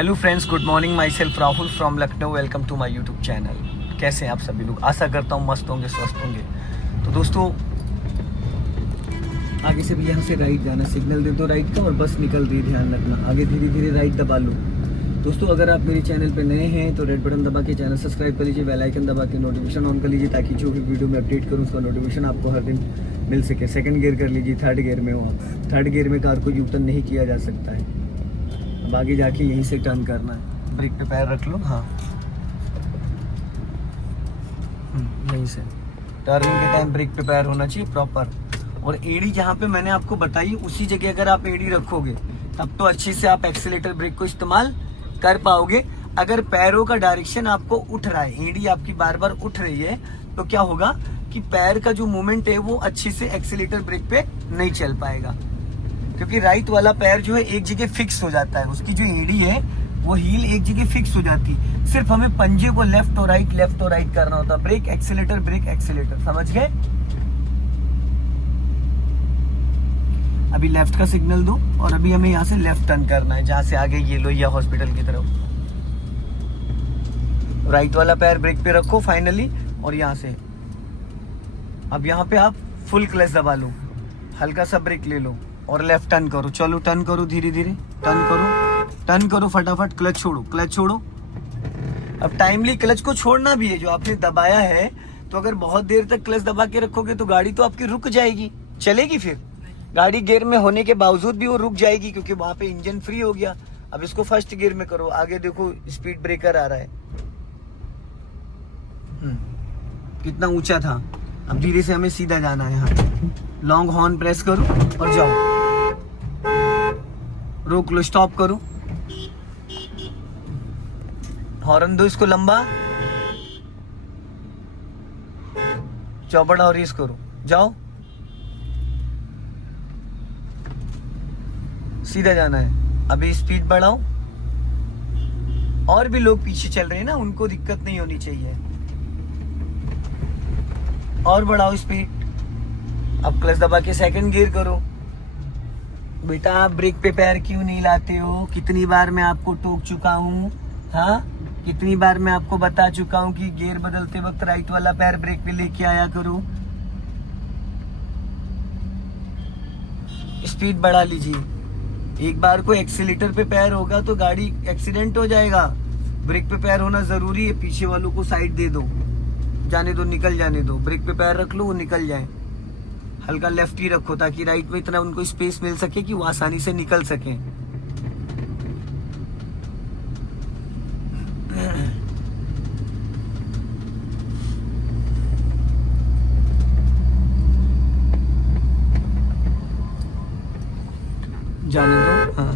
Hello friends, good morning. Myself Rahul from Lucknow. Welcome to my YouTube channel. कैसे हैं आप सभी लोग? आशा करता हूँ मस्त होंगे, स्वस्थ होंगे। तो दोस्तों, आगे से भी यहाँ से राइट जाना, सिग्नल दे दो राइट का और बस निकल रही, ध्यान रखना। आगे धीरे धीरे राइट दबा लो। दोस्तों, अगर आप मेरे चैनल पे नए हैं तो रेड बटन दबा के चैनल सब्सक्राइब कर लीजिए, बेल आइकन दबा के नोटिफिकेशन ऑन कर लीजिए, ताकि जो भी वीडियो मैं अपडेट करूँ उसका नोटिफिकेशन आपको हर दिन मिल सके। सेकंड गियर कर लीजिए, थर्ड गियर में हो आप। थर्ड गियर में कार को यूटर्न नहीं किया जा सकता है। अब आगे जाके यहीं से टर्न करना है। ब्रेक पे पैर रख लो। हाँ, यहीं से टर्निंग के टाइम ब्रेक पे पैर होना चाहिए प्रॉपर। और एड़ी जहाँ पे मैंने आपको बताई उसी जगह अगर आप एड़ी रखोगे तब तो अच्छे से आप एक्सीलेटर ब्रेक को इस्तेमाल कर पाओगे। अगर पैरों का डायरेक्शन आपको उठ रहा है, एड़ी आपकी बार बार उठ रही है, तो क्या होगा कि पैर का जो मूवमेंट है वो अच्छे से एक्सीलेटर ब्रेक पे नहीं चल पाएगा, क्योंकि राइट वाला पैर जो है एक जगह फिक्स हो जाता है। उसकी जो एड़ी है वो हील एक जगह फिक्स हो जाती है। सिर्फ हमें पंजे को लेफ्ट और राइट करना होता है। ब्रेक एक्सीलेटर, समझ गए? अभी लेफ्ट का सिग्नल दो और अभी हमें यहाँ से लेफ्ट टर्न करना है, जहाँ से आगे ये लोहिया हॉस्पिटल की तरफ। राइट वाला पैर ब्रेक पे रखो फाइनली, और यहाँ से अब यहाँ पे आप फुल क्लच दबा लो, हल्का सा ब्रेक ले लो और लेफ्ट टर्न करो। चलो टर्न करो, धीरे धीरे टर्न करो फटाफट। क्लच छोड़ो। अब टाइमली क्लच को छोड़ना भी है। जो आपने दबाया है, तो अगर बहुत देर तक क्लच दबा के रखोगे तो गाड़ी तो आपकी रुक जाएगी, चलेगी। फिर गाड़ी गियर में होने के बावजूद भी वो रुक जाएगी, क्योंकि वहां पे इंजन फ्री हो गया। अब इसको फर्स्ट गियर में करो। आगे देखो स्पीड ब्रेकर आ रहा है, कितना ऊंचा था। अब धीरे से हमें सीधा जाना है। यहाँ लॉन्ग हॉर्न प्रेस करो और जाओ। रोक लो, स्टॉप करो, हॉर्न दो इसको लंबा, चौपड़ा और रेस करो, जाओ। सीधा जाना है। अभी स्पीड बढ़ाओ। और भी लोग पीछे चल रहे हैं ना, उनको दिक्कत नहीं होनी चाहिए। और बढ़ाओ स्पीड। अब क्लच दबा के सेकंड गियर करो। बेटा, आप ब्रेक पे पैर क्यों नहीं लाते हो? कितनी बार मैं आपको टोक चुका हूँ। हाँ, कितनी बार मैं आपको बता चुका हूँ कि गियर बदलते वक्त राइट वाला पैर ब्रेक पे लेके आया करो। स्पीड बढ़ा लीजिए। एक बार को एक्सीलेटर पे पैर होगा तो गाड़ी एक्सीडेंट हो जाएगा। ब्रेक पे पैर होना जरूरी है। पीछे वालों को साइड दे दो, जाने दो, निकल जाने दो। ब्रेक पे पैर रख लो, वो निकल जाए। हल्का लेफ्ट ही रखो, ताकि राइट में इतना उनको स्पेस मिल सके कि वो आसानी से निकल सके। जाने दो। हाँ,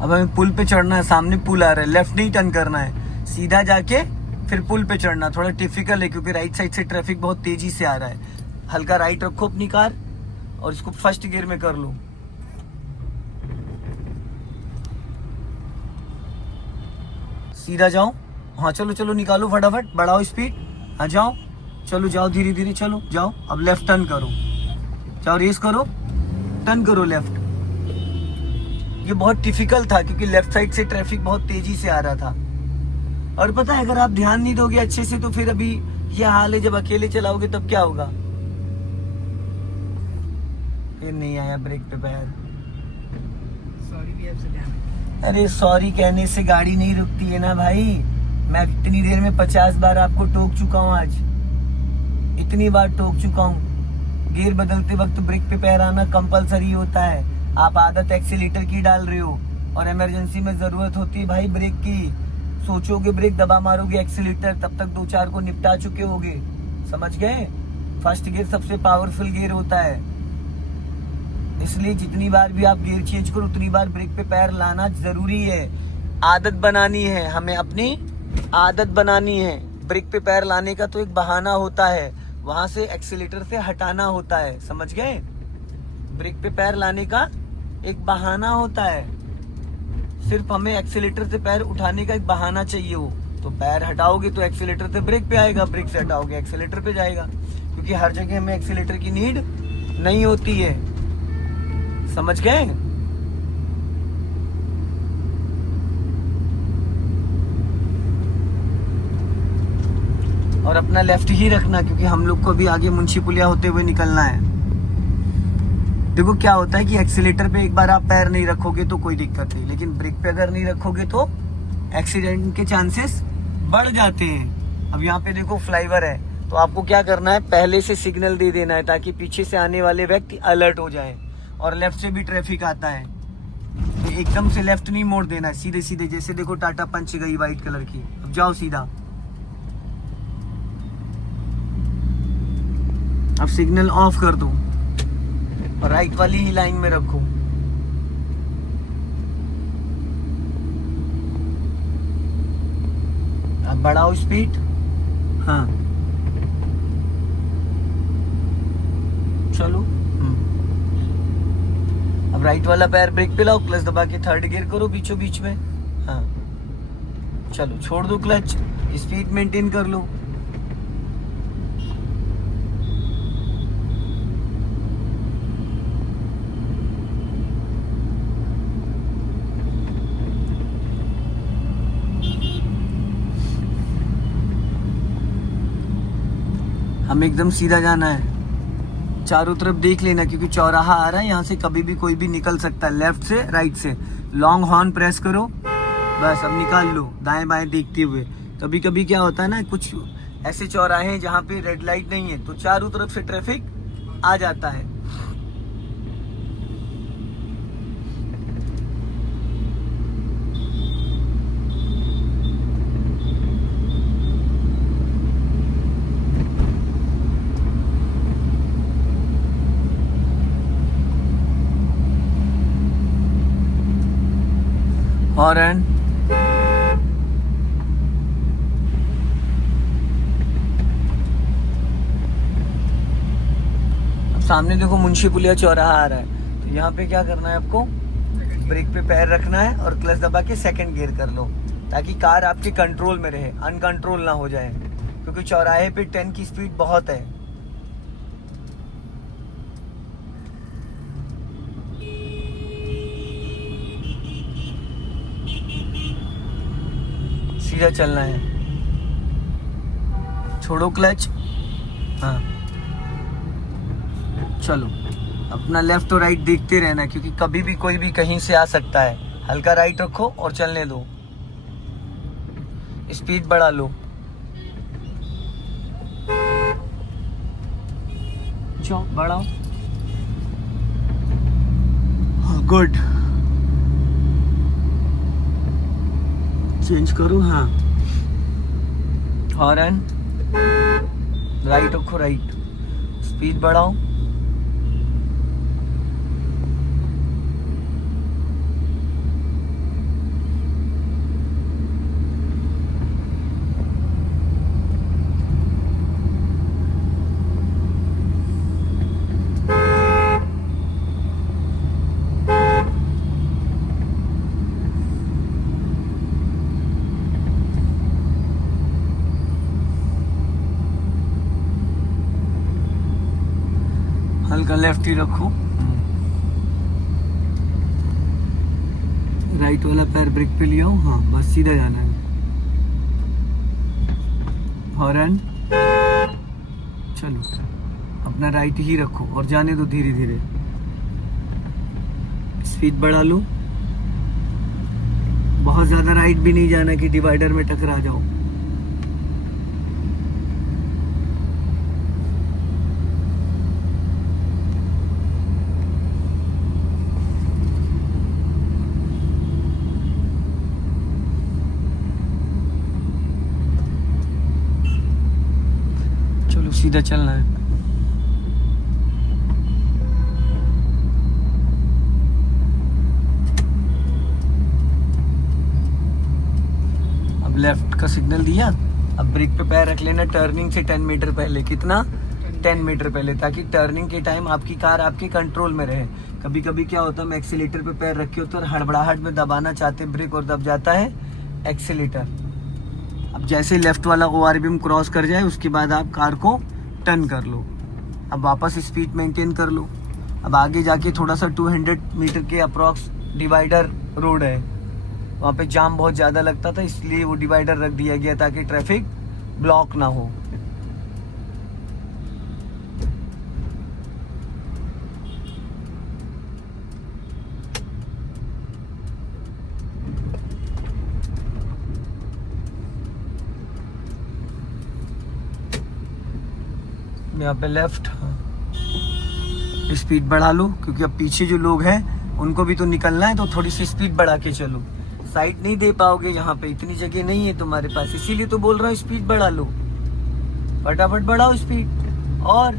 अब हमें पुल पे चढ़ना है। सामने पुल आ रहा है, लेफ्ट नहीं टर्न करना है, सीधा जाके फिर पुल पे चढ़ना। थोड़ा टिपिकल है, क्योंकि राइट साइड से ट्रैफिक बहुत तेजी से आ रहा है। हल्का राइट रखो अपनी कार और इसको फर्स्ट गियर में कर लो। सीधा जाओ। हाँ, चलो निकालो फटाफट, बढ़ाओ स्पीड। हाँ, जाओ, चलो जाओ, धीरे धीरे चलो, जाओ। अब लेफ्ट टर्न करो, जाओ, रेस करो, टर्न करो लेफ्ट। ये बहुत डिफिकल्ट था, क्योंकि लेफ्ट साइड से ट्रैफिक बहुत तेजी से आ रहा था। और पता है, अगर आप ध्यान नहीं दोगे अच्छे से तो फिर अभी ये हाल है। जब अकेले चलाओगे तब क्या होगा? फिर नहीं आया ब्रेक पे पैर। सॉरी भी आपसे ध्यान। अरे सॉरी कहने से गाड़ी नहीं रुकती है ना भाई। मैं इतनी देर में 50 बार आपको टोक चुका हूँ। आज इतनी बार टोक चुका हूँ। गियर बदलते वक्त ब्रेक पे पैर आना कंपलसरी होता है। आप आदत एक्सीलेटर की डाल रहे हो, और इमरजेंसी में जरूरत होती है भाई ब्रेक की। सोचोगे ब्रेक दबा मारोगे एक्सीलेटर, तब तक 2-4 को निपटा चुके होगे। समझ गए? फर्स्ट गियर सबसे पावरफुल गियर होता है, इसलिए जितनी बार भी आप गियर चेंज करो उतनी बार ब्रेक पे पैर लाना जरूरी है। आदत बनानी है, हमें अपनी आदत बनानी है। ब्रेक पे पैर लाने का तो एक बहाना होता है, वहां से एक्सीलेटर से हटाना होता है। समझ गए? ब्रेक पे पैर लाने का एक बहाना होता है। सिर्फ हमें एक्सीलेटर से पैर उठाने का एक बहाना चाहिए हो, तो पैर हटाओगे तो एक्सीलेटर से ब्रेक पे आएगा, ब्रेक से हटाओगे एक्सीलेटर पे जाएगा, क्योंकि हर जगह हमें एक्सीलेटर की नीड नहीं होती है। समझ गए? और अपना लेफ्ट ही रखना, क्योंकि हम लोग को भी आगे मुंशी पुलिया होते हुए निकलना है। देखो क्या होता है कि एक्सीलेटर पे एक बार आप पैर नहीं रखोगे तो कोई दिक्कत नहीं, लेकिन ब्रेक पे अगर नहीं रखोगे तो एक्सीडेंट के चांसेस बढ़ जाते हैं। अब यहाँ पे देखो फ्लाईओवर है, तो आपको क्या करना है, पहले से सिग्नल दे देना है ताकि पीछे से आने वाले व्यक्ति अलर्ट हो जाए। और लेफ्ट से भी ट्रैफिक आता है तो एकदम से लेफ्ट नहीं मोड़ देना है, सीधे सीधे। जैसे देखो टाटा पंच गई व्हाइट कलर की, अब जाओ सीधा। अब सिग्नल ऑफ कर दो और राइट वाली ही लाइन में रखो। अब बढ़ाओ स्पीड। हाँ चलो। अब राइट वाला पैर ब्रेक पे लाओ, क्लच दबा के थर्ड गियर करो बीचों बीच में। हाँ चलो, छोड़ दो क्लच, स्पीड मेंटेन कर लो। हमें एकदम सीधा जाना है, चारों तरफ देख लेना, क्योंकि चौराहा आ रहा है, यहाँ से कभी भी कोई भी निकल सकता है, लेफ्ट से राइट से। लॉन्ग हॉर्न प्रेस करो, बस अब निकाल लो दाएं बाएं देखते हुए। कभी कभी क्या होता है ना, कुछ ऐसे चौराहे हैं जहाँ पे रेड लाइट नहीं है, तो चारों तरफ से ट्रैफिक आ जाता है। हॉर्न। अब सामने देखो मुंशी पुलिया चौराहा आ रहा है, तो यहाँ पे क्या करना है आपको, ब्रेक पे पैर रखना है और क्लच दबा के सेकंड गियर कर लो, ताकि कार आपके कंट्रोल में रहे, अनकंट्रोल ना हो जाए, क्योंकि चौराहे पे 10 की स्पीड बहुत है। सीधा चलना है, छोड़ो क्लच। हाँ चलो, अपना लेफ्ट और राइट देखते रहना, क्योंकि कभी भी कोई भी कहीं से आ सकता है। हल्का राइट रखो और चलने दो, स्पीड बढ़ा लो। जाओ बढ़ाओ। गुड, चेंज करो। हाँ हॉर्न, राइट रखो, राइट, स्पीड बढ़ाओ। हल्का लेफ्ट ही रखो, राइट वाला पैर ब्रेक पे ले आओ। हाँ बस सीधा जाना है। हॉर्न, चलो अपना राइट ही रखो और जाने दो धीरे धीरे, स्पीड बढ़ा लो। बहुत ज्यादा राइट भी नहीं जाना कि डिवाइडर में टकरा जाओ। सीधा चलना है। अब लेफ्ट का सिग्नल दिया, अब ब्रेक पे पैर रख लेना टर्निंग से 10 मीटर पहले। कितना? 10 मीटर पहले, ताकि टर्निंग के टाइम आपकी कार आपके कंट्रोल में रहे। कभी कभी क्या होता है, हम एक्सीलेटर पे पैर रखे होते हैं और हड़बड़ाहट में दबाना चाहते हैं ब्रेक और दब जाता है एक्सीलेटर। अब जैसे लेफ्ट वाला ORBM क्रॉस कर जाए उसके बाद आप कार को टर्न कर लो। अब वापस स्पीड मेंटेन कर लो। अब आगे जाके थोड़ा सा 200 मीटर के अप्रॉक्स डिवाइडर रोड है, वहाँ पे जाम बहुत ज़्यादा लगता था, इसलिए वो डिवाइडर रख दिया गया ताकि ट्रैफिक ब्लॉक ना हो। यहाँ पे लेफ्ट, स्पीड बढ़ा लो क्योंकि अब पीछे जो लोग हैं उनको भी तो निकलना है, तो थोड़ी सी स्पीड बढ़ा के चलो। साइड नहीं दे पाओगे, यहाँ पे इतनी जगह नहीं है तुम्हारे पास, इसीलिए तो बोल रहा हूँ स्पीड बढ़ा लो, फटाफट बढ़ाओ स्पीड। और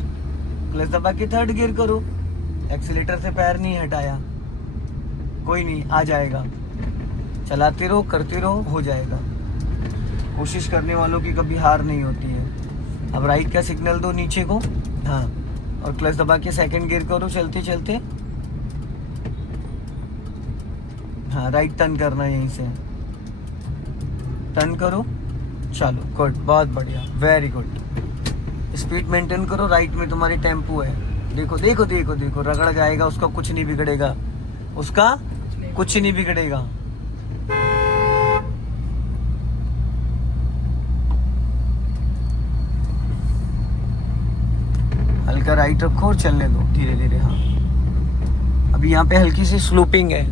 क्लच दबा के थर्ड गियर करो, एक्सीलेटर से पैर नहीं हटाया, कोई नहीं, आ जाएगा। चलाते रहो, करते रहो, हो जाएगा। कोशिश करने वालों की कभी हार नहीं होती है। अब राइट का सिग्नल दो नीचे को, हाँ, और क्लच दबा के सेकंड गियर करो चलते चलते। हाँ, राइट टर्न करना है, यहीं से टर्न करो, चलो, गुड, बहुत बढ़िया, वेरी गुड। स्पीड मेंटेन करो, राइट में तुम्हारी टेम्पो है, देखो देखो देखो देखो, रगड़ जाएगा, उसका कुछ नहीं बिगड़ेगा, उसका कुछ नहीं बिगड़ेगा। हल्का राइट रखो और चलने दो धीरे धीरे। हाँ, अभी यहाँ पे हल्की सी स्लोपिंग है,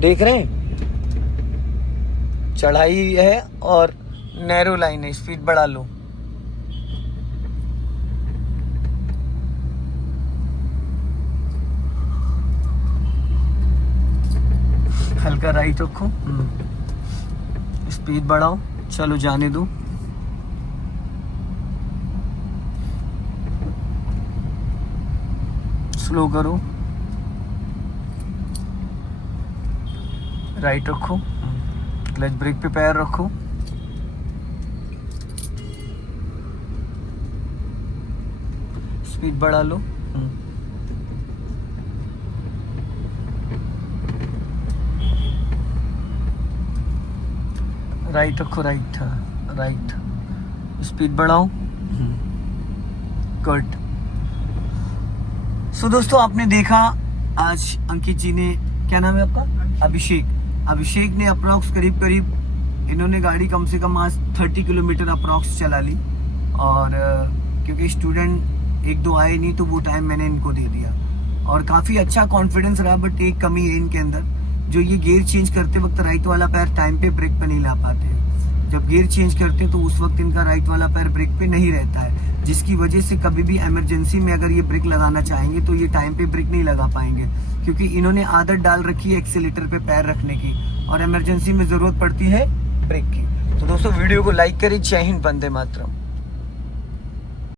देख रहे हैं, चढ़ाई है और नैरो लाइन है, स्पीड बढ़ा लो। हल्का राइट रखो, स्पीड बढ़ाओ, चलो जाने दो। स्लो करो, राइट रखो, क्लच ब्रेक पे पैर रखो, स्पीड बढ़ा लो। राइट रखो, राइट, राइट, स्पीड बढ़ाओ, गुड। सो दोस्तों, आपने देखा आज अंकित जी ने, क्या नाम है आपका? अभिषेक ने अप्रॉक्स करीब इन्होंने गाड़ी कम से कम आज 30 किलोमीटर अप्रॉक्स चला ली। और क्योंकि स्टूडेंट एक दो आए नहीं तो वो टाइम मैंने इनको दे दिया, और काफ़ी अच्छा कॉन्फिडेंस रहा। बट एक कमी है इनके अंदर, जो ये गियर चेंज करते वक्त राइट वाला पैर टाइम पे ब्रेक पे नहीं ला पाते। जब गियर चेंज करते तो उस वक्त इनका राइट वाला पैर ब्रेक पे नहीं रहता है, जिसकी वजह से कभी भी इमरजेंसी में अगर ये ब्रेक लगाना चाहेंगे तो ये टाइम पे ब्रेक नहीं लगा पाएंगे, क्योंकि इन्होंने आदत डाल रखी है एक्सीलेटर पे पैर रखने की, और इमरजेंसी में जरूरत पड़ती है ब्रेक की। तो दोस्तों, वीडियो को लाइक करें। जय हिंद, वंदे मातरम।